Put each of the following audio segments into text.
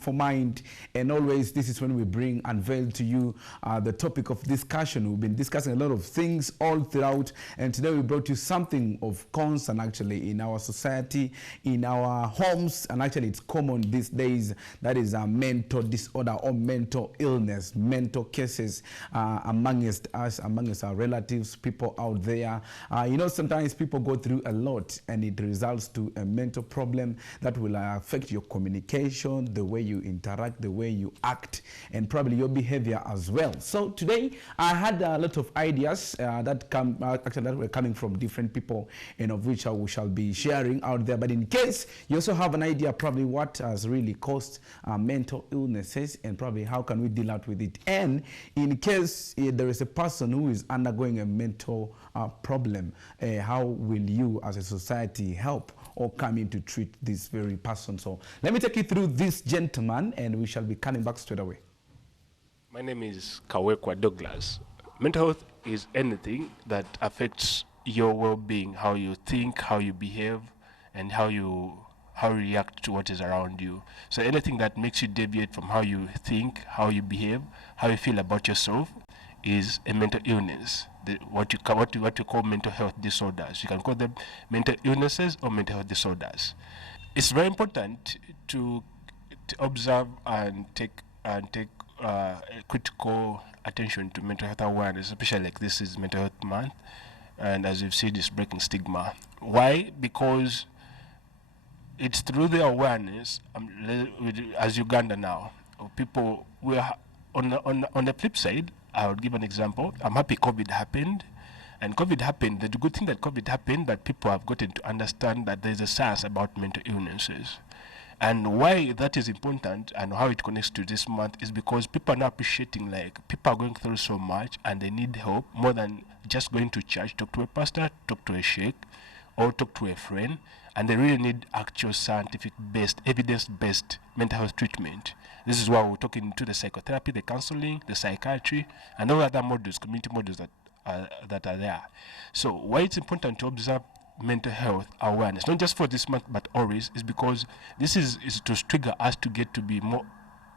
for mind, and always this is when we unveil to you the topic of discussion. We've been discussing a lot of things all throughout, and today we brought you something of concern actually in our society, in our homes, and actually it's common these days. That is a mental disorder or mental illness, mental cases amongst us, amongst our relatives, people out there. You know, sometimes people go through a lot and it results to a mental problem that will affect your communication, the way you interact, the way you act, and probably your behavior as well. So today I had a lot of ideas that were coming from different people, and of which we shall be sharing out there. But in case you also have an idea probably what has really caused mental illnesses, and probably how can we deal out with it, and in case there is a person who is undergoing a mental problem, how will you as a society help or come in to treat this very person? So let me take you through this gentleman, and we shall be coming back straight away. My name is Kawekwa Douglas. Mental health is anything that affects your well-being, how you think, how you behave, and how you react to what is around you. So anything that makes you deviate from how you think, how you behave, how you feel about yourself is a mental illness. What you call mental health disorders. You can call them mental illnesses or mental health disorders. It's very important to observe and take critical attention to mental health awareness, especially like this is Mental Health Month, and as you've seen, it's breaking stigma. Why? Because it's through the awareness, as Uganda now, people on the flip side. I would give an example. I'm happy COVID happened. And COVID happened. The good thing that COVID happened, that people have gotten to understand that there's a science about mental illnesses. And why that is important and how it connects to this month is because people are now appreciating, like, people are going through so much and they need help more than just going to church, talk to a pastor, talk to a sheikh, or talk to a friend. And they really need actual scientific-based, evidence-based mental health treatment. This is why we're talking to the psychotherapy, the counseling, the psychiatry, and all other models, community models that are there. So why it's important to observe mental health awareness, not just for this month, but always, is because this is to trigger us to get to be more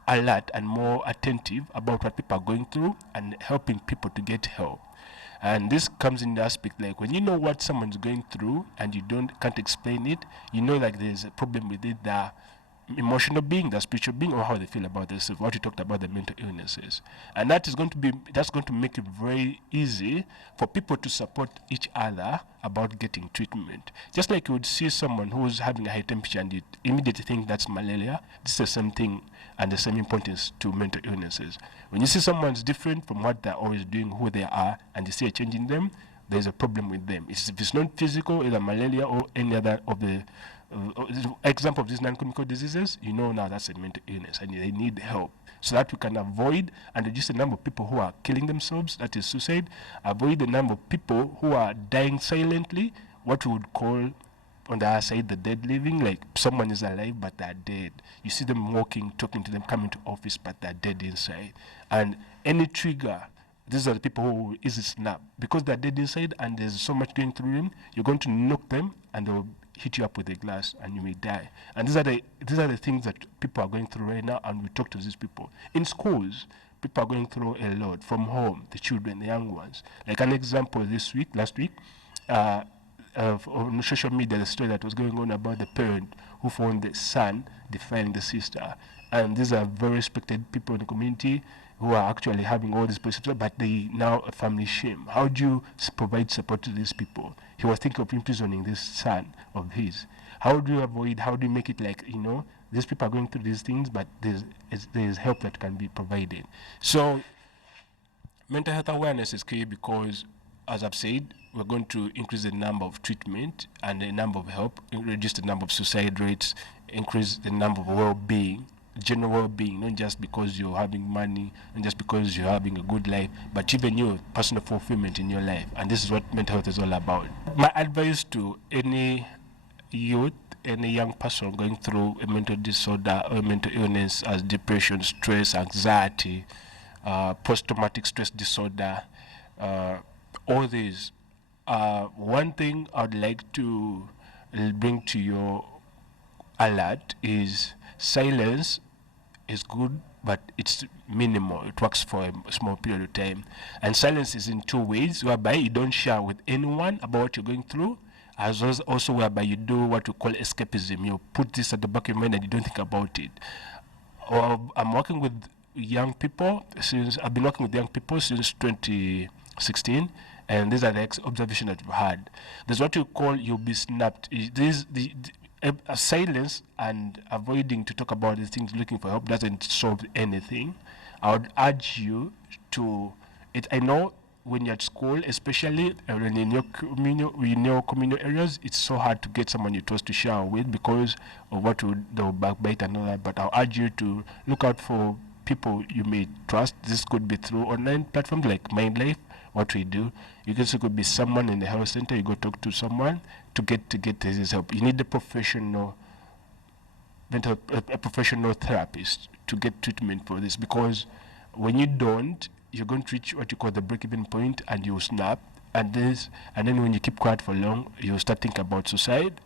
alert and more attentive about what people are going through and helping people to get help. And this comes in the aspect like when you know what someone's going through and you can't explain it, you know, like there's a problem with it, the emotional being, the spiritual being, or how they feel about themselves. What you talked about, the mental illnesses, and that's going to make it very easy for people to support each other about getting treatment. Just like you would see someone who's having a high temperature and you immediately think that's malaria. This is the same thing and the same importance to mental illnesses. When you see someone's different from what they're always doing, who they are, and you see a change in them, there's a problem with them. If it's not physical, either malaria or any other of the example of these non-communicable diseases, you know now that's a mental illness and they need help, so that we can avoid and reduce the number of people who are killing themselves, that is suicide, avoid the number of people who are dying silently, what we would call on the other side the dead living, like someone is alive but they're dead. You see them walking, talking to them, coming to office, but they're dead inside. And any trigger, these are the people who easily snap because they're dead inside and there's so much going through them. You're going to knock them and they'll hit you up with a glass and you may die. And these are the things that people are going through right now, and we talk to these people. In schools, people are going through a lot from home, the children, the young ones. Like an example last week, on social media, the story that was going on about the parent who found the son defiling the sister. And these are very respected people in the community who are actually having all these perceptions, but they now a family shame. How do you provide support to these people? He was thinking of imprisoning this son of his. How do you make it like, you know, these people are going through these things, but there's help that can be provided. So mental health awareness is key because, as I've said, we're going to increase the number of treatment and the number of help, reduce the number of suicide rates, increase the number of well-being, general well-being, not just because you're having money, not just because you're having a good life, but even your personal fulfillment in your life. And this is what mental health is all about. My advice to any youth, any young person going through a mental disorder or a mental illness as depression, stress, anxiety, post-traumatic stress disorder, all these, one thing I'd like to bring to your alert is silence is good, but it's minimal. It works for a small period of time. And silence is in two ways, whereby you don't share with anyone about what you're going through, as well as also whereby you do what we call escapism. You put this at the back of your mind and you don't think about it. I'm working with young people I've been working with young people since 2016, and these are the observations that we've had. There's what you call you'll be snapped. This silence and avoiding to talk about these things, looking for help, doesn't solve anything. I would urge you to it. I know when you're at school, especially when in your communal areas, it's so hard to get someone you trust to share with because of what they'll backbite and all that. But I'll urge you to look out for people you may trust. This could be through online platforms like MindLyfe. What we do, you also could be someone in the health center. You go talk to someone to get this help. You need a professional therapist to get treatment for this, because when you don't, you're going to reach what you call the break-even point, and you'll snap. And then when you keep quiet for long, you'll start thinking about suicide,